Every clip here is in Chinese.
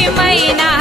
妹妹呐。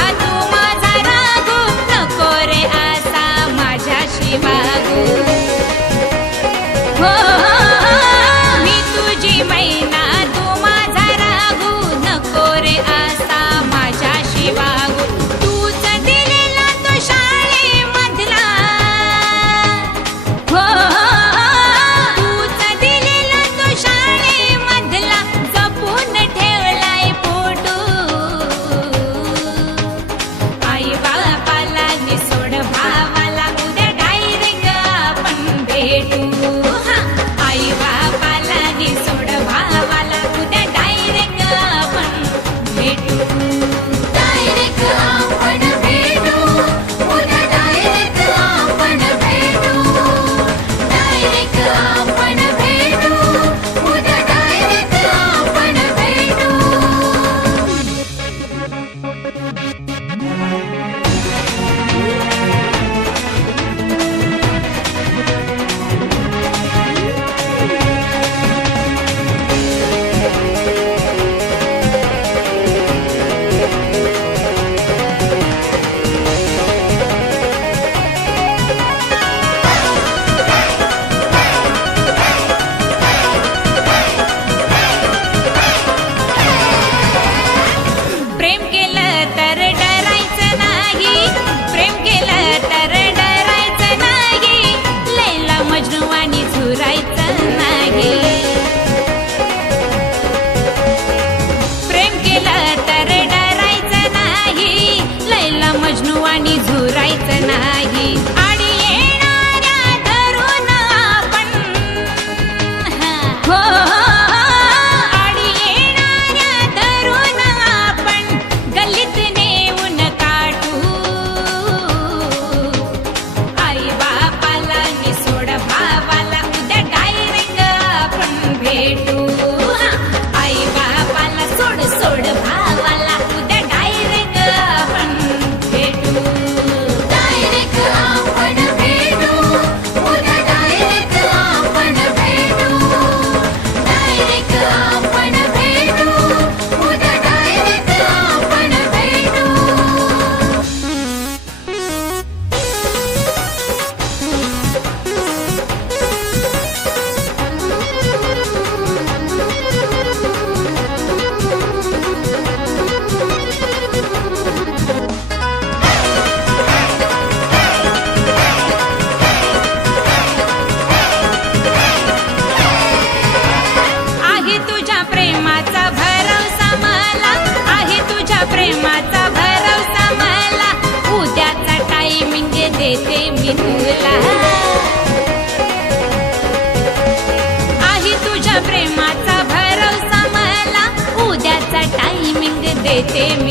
तेते